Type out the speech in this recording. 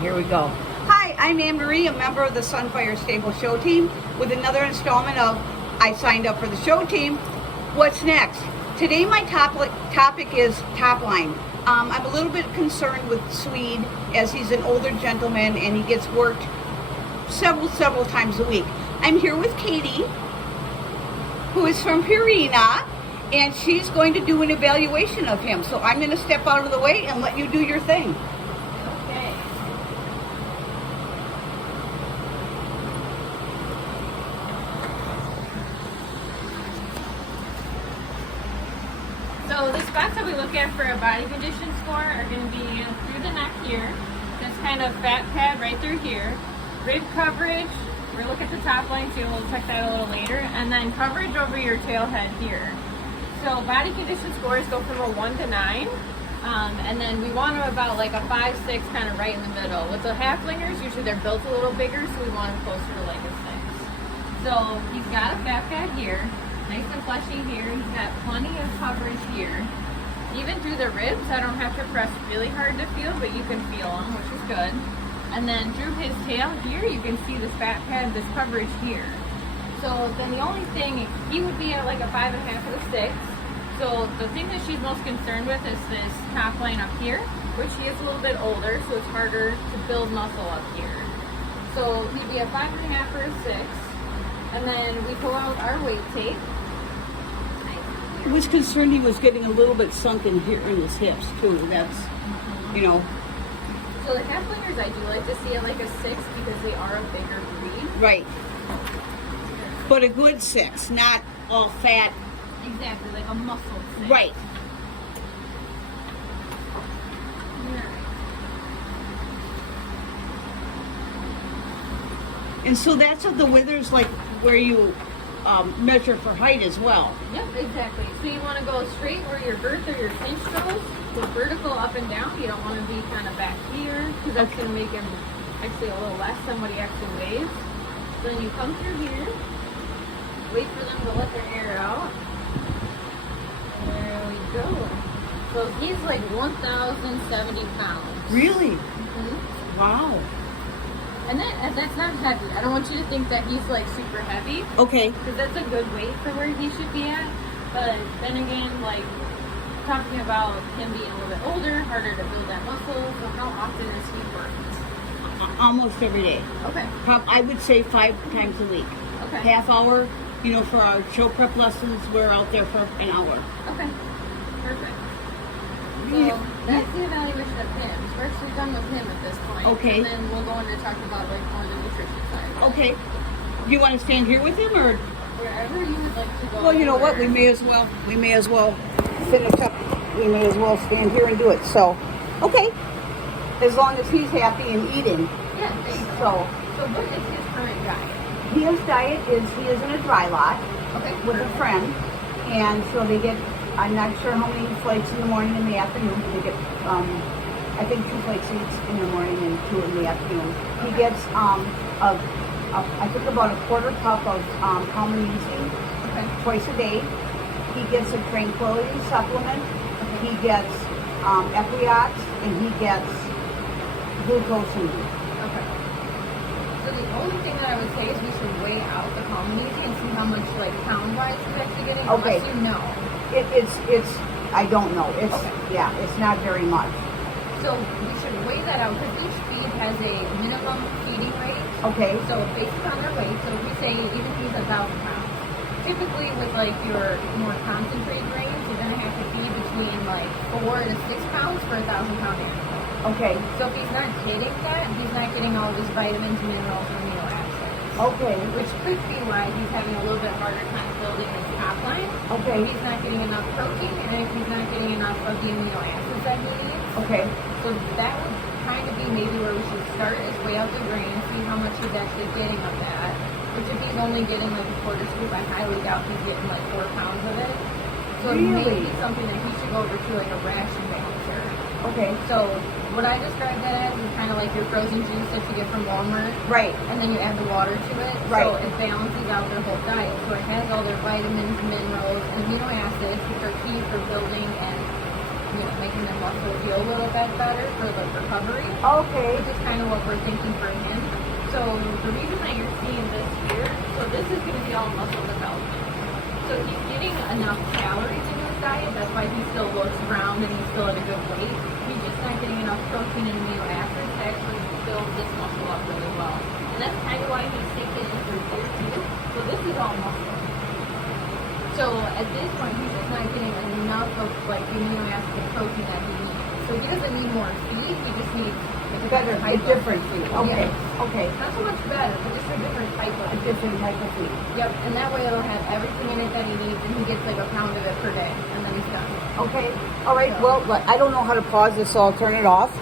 Here we go. Hi, I'm Anne Marie, a member of the Sunfire Stable show team, with another installment of I Signed Up for the Show Team. What's next? Today my topic is top line. I'm a little bit concerned with Swede, as he's an older gentleman and he gets worked several times a week. I'm here with Catie, who is from Purina, and she's going to do an evaluation of him. So I'm going to step out of the way and let you do your thing. Okay. So the spots that we look at for a body condition score are going to be through the neck here. This kind of fat pad right through here. Rib coverage. We're looking at the top line too. We'll check that a little later. And then coverage over your tail head here. So body condition scores go from a 1 to 9. And then we want them about like a 5, 6, kind of right in the middle. With the halflingers, usually they're built a little bigger, so we want them closer to like a 6. So he's got a fat pad here. Nice and fleshy here. He's got plenty of coverage here. Even through the ribs, I don't have to press really hard to feel, but you can feel them, which is good. And then through his tail here, you can see this fat pad, this coverage here. So then the only thing, he would be at like a 5.5 or a 6. So the thing that she's most concerned with is this top line up here, which he is a little bit older, so it's harder to build muscle up here. So he'd be a 5.5 or a 6. And then we pull out our weight tape. I was concerned he was getting a little bit sunken here in his hips too. That's, you know. So the halflingers, I do like to see it like a 6 because they are a bigger breed. Right. But a good 6, not all fat. Exactly, like a muscle 6. Right. And so that's at the withers, like where you measure for height as well. Yep, exactly. So you want to go straight where your girth or your cinch goes. So vertical up and down. You don't want to be kind of back here because that's going to make him actually a little less than what he actually weighs. So then you come through here, wait for them to let their air out. There we go. So he's like 1,070 pounds. Really? Mm-hmm. Wow. And that's not heavy. I don't want you to think that he's like super heavy. Okay. Because that's a good weight for where he should be at. But then again, like talking about him being a little bit older, harder to build that muscle. So how often is he worked? Almost every day. Okay. I would say 5 times a week. Okay. Half hour. You know, for our show prep lessons, we're out there for an hour. Okay. Perfect. So that's the evaluation of him. So we're actually done with him at this point. Okay. And then we'll go into talk about like more the nutrition side. Okay. Do you want to stand here with him or? Wherever you would like to go. Well, you know what? We may as well finish up. We may as well stand here and do it. So, okay. As long as he's happy and eating. Yeah. There you So what is his current diet? his diet is he is in a dry lot Okay. with a friend, and so they get. I'm not sure how many flakes in the morning and the afternoon. They get, I think 2 flakes each in the morning and 2 in the afternoon. He gets, I think about a quarter cup of calm and easy twice a day. He gets a tranquility supplement. He gets Equiox, and he gets glucosamine. Okay. So the only thing that I would say is we should weigh out the combination and see how much like pound-wise he's actually getting. Okay. Unless you know. It's I don't know. It's Okay. Yeah, it's not very much. So we should weigh that out because each feed has a minimum feeding rate. Okay. So based on their weight, so if we say even if he's 1,000 pounds, typically with like your more concentrated grains, you're gonna have to feed between like 4 to 6 pounds for a 1,000-pound animal. Okay. So if he's not hitting that, he's not getting all of his vitamins, minerals, and amino acids. Okay. Which could be why he's having a little bit harder time building his top line. Okay. If he's not getting enough protein, and if he's not getting enough of the amino acids that he needs. Okay. So that would kind of be maybe where we should start, is weigh out the grain, see how much he's actually getting of that. Which if he's only getting like a quarter scoop, I highly doubt he's getting like 4 pounds of it. So it may Really? be something that he should go over to like a ration balancer. Okay. So what I describe that as is kind of like your frozen juice that you get from Walmart. Right. And then you add the water to it. Right. So it balances out their whole diet. So it has all their vitamins, minerals, and amino acids, which are key for building and making the muscle feel a little bit better for the recovery. Okay. Which is kind of what we're thinking for him. So the reason that you're seeing this here, so this is going to be all muscle development. So he's getting enough calories in his diet. That's why he still looks round and he's still at a good weight. He's just not getting enough protein and amino acids to actually build this muscle up really well. And that's kind of why he's taking it through here too. So this is all muscle. So at this point, he's just not getting enough of like the amino acids and protein that he needs. So he doesn't need more feed. He just needs Better, a different feed. Okay. Yeah. Okay. Not so much better, but just a different type of A different type of feed. Yep, and that way it'll have everything in it that he needs, and he gets like a pound of it per day, and then he's done. Okay. All right. Well, I don't know how to pause this, so I'll turn it off.